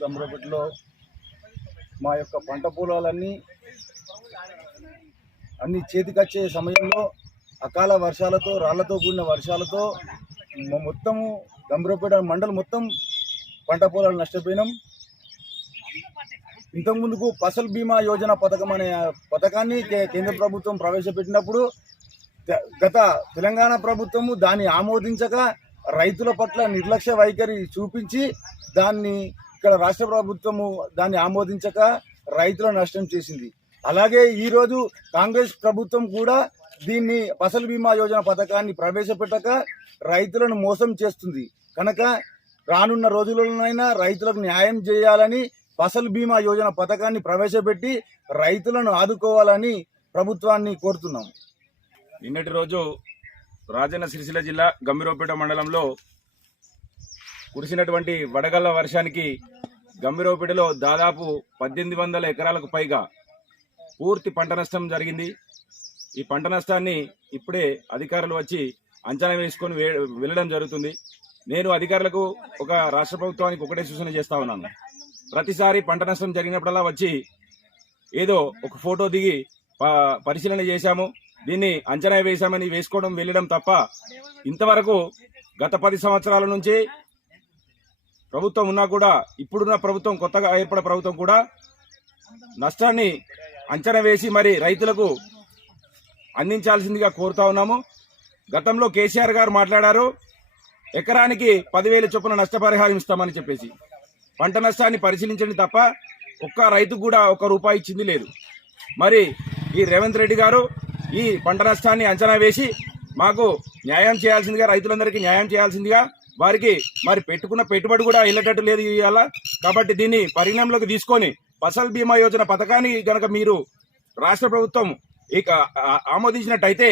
గమ్రపేటలో మా యొక్క పంట పొలాలన్నీ అన్ని చేతికొచ్చే సమయంలో అకాల వర్షాలతో రాళ్ళతో కూడిన వర్షాలతో మొత్తము గంభీరపేట మండలం మొత్తం పంట పొలాలు నష్టపోయినాం. ఇంతకుముందుకు ఫసల్ బీమా యోజన పథకం అనే పథకాన్ని కే- కేంద్ర ప్రభుత్వం ప్రవేశపెట్టినప్పుడు గత తెలంగాణ ప్రభుత్వము దాన్ని ఆమోదించక రైతుల పట్ల నిర్లక్ష్య వైఖరి చూపించి దాన్ని ఇక్కడ రాష్ట్ర ప్రభుత్వము దాన్ని ఆమోదించక రైతుల నష్టం చేసింది. అలాగే ఈరోజు కాంగ్రెస్ ప్రభుత్వం కూడా దీన్ని ఫసల్ బీమా యోజన పథకాన్ని ప్రవేశపెట్టక రైతులను మోసం చేస్తుంది. కనుక రానున్న రోజులలోనైనా రైతులకు న్యాయం చేయాలని ఫసల్ బీమా యోజన పథకాన్ని ప్రవేశపెట్టి రైతులను ఆదుకోవాలని ప్రభుత్వాన్ని కోరుతున్నాం నిన్నటి రోజు రాజన్న సిరిసిల్ల జిల్లా గంభీరపేట మండలంలో కురిసినటువంటి వడగళ్ళ వర్షానికి గంభీరపేటలో దాదాపు పద్దెనిమిది వందల ఎకరాలకు పైగా పూర్తి పంట నష్టం జరిగింది. ఈ పంట నష్టాన్ని ఇప్పుడే అధికారులు వచ్చి అంచనా వేసుకొని వెళ్ళడం జరుగుతుంది. నేను అధికారులకు ఒక రాష్ట్ర ప్రభుత్వానికి ఒకటే సూచన చేస్తా ఉన్నాను. ప్రతిసారి పంట నష్టం జరిగినప్పుడల్లా వచ్చి ఏదో ఒక ఫోటో దిగి ప- పరిశీలన చేశాము. దీన్ని అంచనా వేశామని వేసుకోవడం వెళ్ళడం తప్ప ఇంతవరకు గత పది సంవత్సరాల నుంచి ప్రభుత్వం ఉన్నా కూడా ఇప్పుడున్న ప్రభుత్వం కొత్తగా ఏర్పడే ప్రభుత్వం కూడా నష్టాన్ని అంచనా వేసి మరి రైతులకు అందించాల్సిందిగా కోరుతా ఉన్నాము. గతంలో కేసీఆర్ గారు మాట్లాడారు ఎకరానికి పదివేల చొప్పున నష్టపరిహారం ఇస్తామని చెప్పేసి. పంట నష్టాన్ని పరిశీలించండి తప్ప ఒక్క రైతుకు కూడా ఒక్క రూపాయి ఇచ్చింది లేదు. మరి ఈ రేవంత్ రెడ్డి గారు ఈ పంట నష్టాన్ని అంచనా వేసి మాకు న్యాయం చేయాల్సిందిగా రైతులందరికీ న్యాయం చేయాల్సిందిగా వారికి మరి పెట్టుకున్న పెట్టుబడి కూడా వెళ్ళేటట్టు లేదు ఇవాళ. కాబట్టి దీన్ని పరిగణంలోకి తీసుకొని ఫసల్ బీమా యోజన పథకాన్ని గనక మీరు రాష్ట్ర ప్రభుత్వం ఇక ఆమోదించినట్టయితే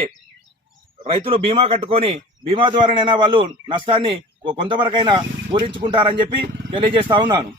రైతులు బీమా కట్టుకొని బీమా ద్వారానైనా వాళ్ళు నష్టాన్ని కొంతవరకైనా పూరించుకుంటారని చెప్పి తెలియజేస్తా ఉన్నాను.